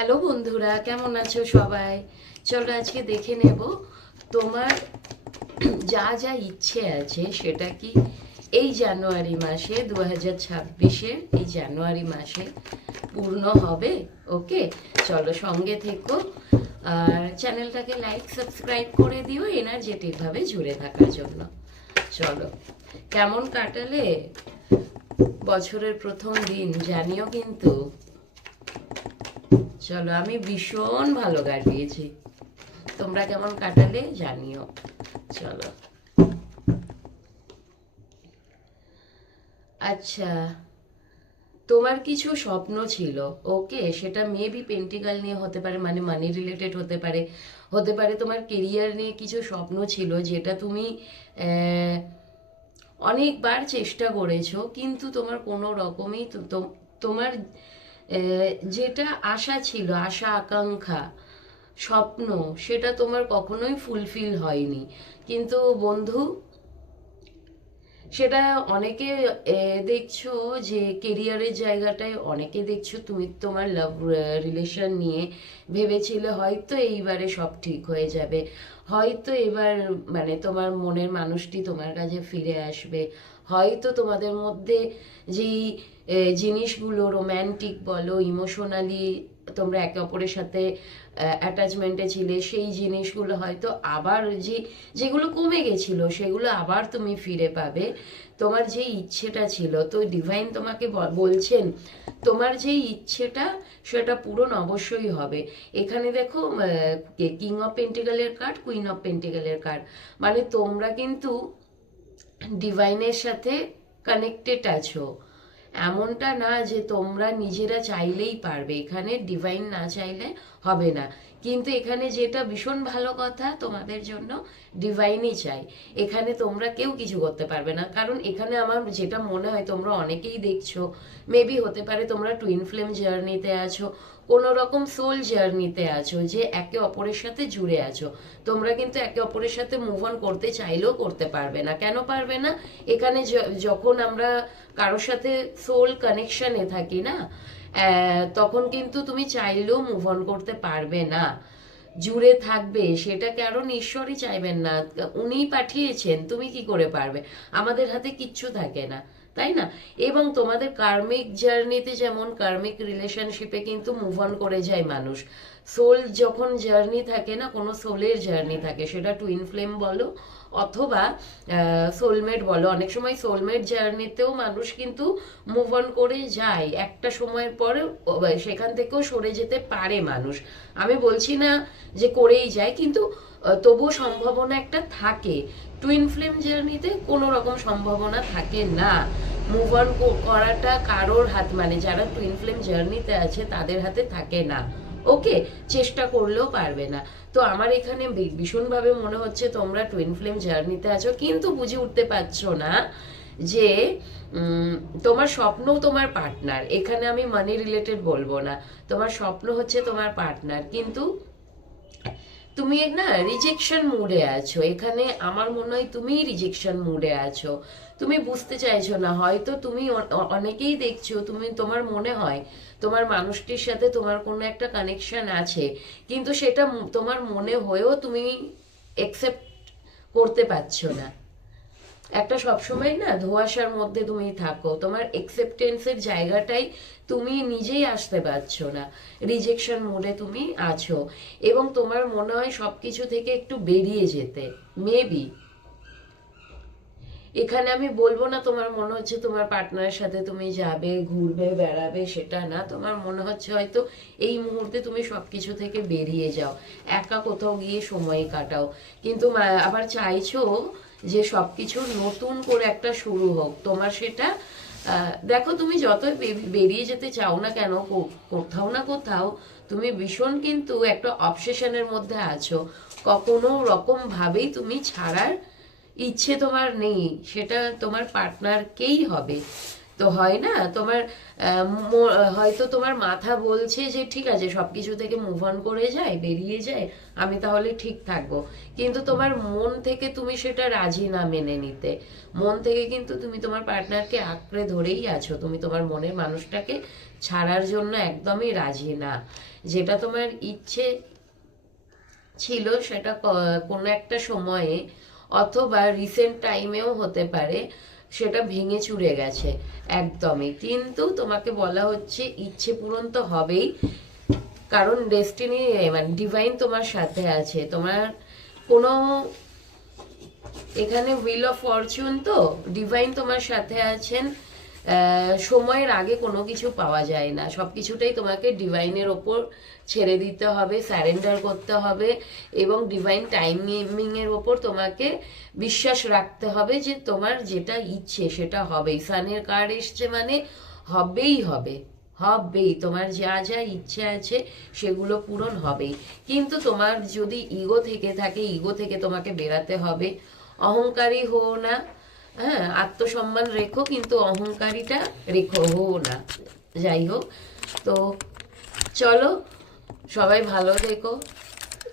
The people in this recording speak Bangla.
হ্যালো বন্ধুরা, কেমন আছো সবাই? চলো আজকে দেখে নেব তোমার যা যা ইচ্ছে আছে সেটা কি এই জানুয়ারি মাসে 2026-এর এই জানুয়ারি মাসে পূর্ণ হবে। ওকে, চলো সঙ্গে থেকো আর চ্যানেলটাকে লাইক সাবস্ক্রাইব করে দিও এনার্জেটিক ভাবে জুড়ে থাকার জন্য। চলো, কেমন কাটালে বছরের প্রথম দিন জানিও কিন্তু। চলো, আমি ভীষণ ভালো কাটিয়েছি, তোমরা কেমন কাটালে জানিও। চলো, আচ্ছা, তোমার কিছু স্বপ্ন ছিল। ওকে, সেটা মেবি পেন্টিকাল নিয়ে হতে পারে, মানে মানি রিলেটেড হতে পারে, হতে পারে তোমার কেরিয়ার নিয়ে কিছু স্বপ্ন ছিল যেটা তুমি অনেকবার চেষ্টা করেছো, কিন্তু তোমার কোনো রকমই তোমার যেটা আশা ছিল, আশা আকাঙ্ক্ষা স্বপ্ন, সেটা তোমার কখনোই ফুলফিল হয়নি। কিন্তু বন্ধু, সেটা অনেকে দেখছো যে কেরিয়ারের জায়গাটায় অনেকে দেখছো তুমি তোমার লাভ রিলেশন নিয়ে ভেবেছিলে হয়তো এইবারে সব ঠিক হয়ে যাবে, হয়তো এবার মানে তোমার মনের মানুষটি তোমার কাছে ফিরে আসবে, হয়তো তোমাদের মধ্যে যেই জিনিসগুলো রোম্যান্টিক বলো, ইমোশনালি তোমরা একে অপরের সাথে অ্যাটাচমেন্টে ছিলে, সেই জিনিসগুলো হয়তো আবার যেগুলো কমে গেছিল সেগুলো আবার তুমি ফিরে পাবে। তোমার যে ইচ্ছেটা ছিল, তো ডিভাইন তোমাকে বলছেন তোমার যে ইচ্ছেটা সেটা পূরণ অবশ্যই হবে। এখানে দেখো, কিং অফ পেন্টিকালের কার্ড, কুইন অফ পেন্টিকালের কার্ড, মানে তোমরা কিন্তু ডিভাইনের সাথে কানেক্টেড আছো। এমনটা না যে তোমরা নিজেরা চাইলেই পারবে, এখানে ডিভাইন না চাইলে হবে না। কিন্তু এখানে যেটা ভীষণ ভালো কথা তোমাদের জন্য, ডিভাইনই চাই, এখানে তোমরা কেউ কিছু করতে পারবে না। কারণ এখানে আমার যেটা মনে হয়, তোমরা অনেকেই দেখছো, মেবি হতে পারে তোমরা টুইন ফ্লেম জার্নিতে আছো, কোনো রকম সোল জার্নিতে আছো, যে একে অপরের সাথে জুড়ে আছো। তোমরা কিন্তু একে অপরের সাথে মুভ অন করতে চাইলেও করতে পারবে না। কেন পারবে না? এখানে যখন আমরা কারোর সাথে সোল কানেকশনে থাকি না, তখন কিন্তু তুমি চাইলেও মুভ অন করতে পারবে না, জুড়ে থাকবে। সেটা কারণ ঈশ্বরই চাইবেন না, উনিই পাঠিয়েছেন, তুমি কি করে পারবে? আমাদের হাতে কিচ্ছু থাকে না, তাই না? এবং তোমাদের কার্মিক জার্নিতে, যেমন কার্মিক রিলেশনশিপে কিন্তু মুভ অন করে যায় মানুষ। সোল যখন জার্নি থাকে না, কোনো সোলের জার্নি থাকে, সেটা টুইন ফ্লেম বলো অথবা সোলমেট বলো, অনেক সময় সোলমেট জার্নিতেও মানুষ কিন্তু মুভ অন করে যায়, একটা সময়ের পরে সেখান থেকেও সরে যেতে পারে মানুষ। আমি বলছি না যে করেই যায়, কিন্তু তবুও সম্ভাবনা একটা থাকে। টুইন ফ্লেম জার্নিতে কোনো রকম সম্ভাবনা থাকে না। মুভ অন করাটা কারোর হাত, মানে যারা টুইন ফ্লেম জার্নিতে আছে তাদের হাতে থাকে না। ওকে, চেষ্টা করলেও পারবে না। তো আমার এখানে ভীষণভাবে মনে হচ্ছে তোমরা টুইন ফ্লেম জার্নিতে আছো, কিন্তু বুঝে উঠতে পারছো না যে তোমার স্বপ্ন তোমার পার্টনার। এখানে আমি মানি রিলেটেড বলবো না, তোমার স্বপ্ন হচ্ছে তোমার পার্টনার, কিন্তু তুমি না রিজেকশন মুডে আছো। এখানে আমার মনে হয় তুমি রিজেকশন মুডে আছো, তুমি বুঝতে চাইছো না। হয়তো তুমি অনেকেই দেখছো, তুমি তোমার মনে হয় তোমার মানুষটির সাথে তোমার কোনো একটা কানেকশন আছে, কিন্তু সেটা তোমার মনে হয়েও তুমি একসেপ্ট করতে পারছো না। একটা সবসময় না ধোঁয়াশার মধ্যে তুমি থাকো, তোমার একসেপ্টেন্সের জায়গাটাই তুমি নিজেই আসতে পারছো না, রিজেকশন মোডে তুমি আছো। এবং তোমার মনে হয় সবকিছু থেকে একটু বেরিয়ে যেতে, মেবি। এখানে আমি বলবো না তোমার মনে হচ্ছে তোমার পার্টনারের সাথে তুমি যাবে, ঘুরবে, বেড়াবে, সেটা না। তোমার মনে হচ্ছে হয়তো এই মুহূর্তে তুমি সবকিছু থেকে বেরিয়ে যাও, একা কোথাও গিয়ে সময় কাটাও, কিন্তু আবার চাইছো যে সবকিছু নতুন করে একটা শুরু হোক তোমার। সেটা দেখো, তুমি যতই বেরিয়ে যেতে চাও না কেন, কোথাও না কোথাও তুমি ভীষণ কিন্তু একটা অবসেশনের মধ্যে আছো, কোনো রকম ভাবেই তুমি ছাড়ার ইচ্ছে তোমার নেই, সেটা তোমার পার্টনারকেই হবে। তো হয় না তোমার হয়তো তোমার মাথা বলছে যে ঠিক আছে সবকিছু থেকে মুভ অন করে যায়, বেরিয়ে যায়, আমি তাহলে ঠিক থাকবো, কিন্তু তোমার মন থেকে তুমি সেটা রাজি না মেনে নিতে। মন থেকে কিন্তু তুমি তোমার পার্টনারকে আঁকড়ে ধরেই আছো, তুমি তোমার মনের মানুষটাকে ছাড়ার জন্য একদমই রাজি না। যেটা তোমার ইচ্ছে ছিল সেটা কোনো একটা সময়ে অথবা রিসেন্ট টাইমেও হতে পারে সেটা ভেঙে চুরে গেছে একদমই, কিন্তু তোমাকে বলা হচ্ছে ইচ্ছে পূরণ তো হবেই, কারণ ডেস্টিনি মানে ডিভাইন তোমার সাথে আছে। তোমার কোনো এখানে হুইল অফ ফরচুন, তো ডিভাইন তোমার সাথে আছেন। সময়ের আগে কোনো কিছু পাওয়া যায় না, সবকিছুটাই তোমাকে ডিভাইনের ওপর ছেড়ে দিতে হবে, স্যারেন্ডার করতে হবে, এবং ডিভাইন টাইমিং এর ওপর তোমাকে বিশ্বাস রাখতে হবে যে তোমার যেটা ইচ্ছে সেটা হবেই। সানের কার্ড এসছে মানে হবেই হবে, হবেই, তোমার যা যা ইচ্ছে আছে সেগুলো পূরণ হবেই। কিন্তু তোমার যদি ইগো থেকে থাকে, ইগো থেকে তোমাকে বেরাতে হবে। অহংকারী হও না, হ্যাঁ, আত্মসম্মান রেখো, কিন্তু অহংকারীটা রেখো হও না। যাই হোক, তো চলো সবাই ভালো থেকো,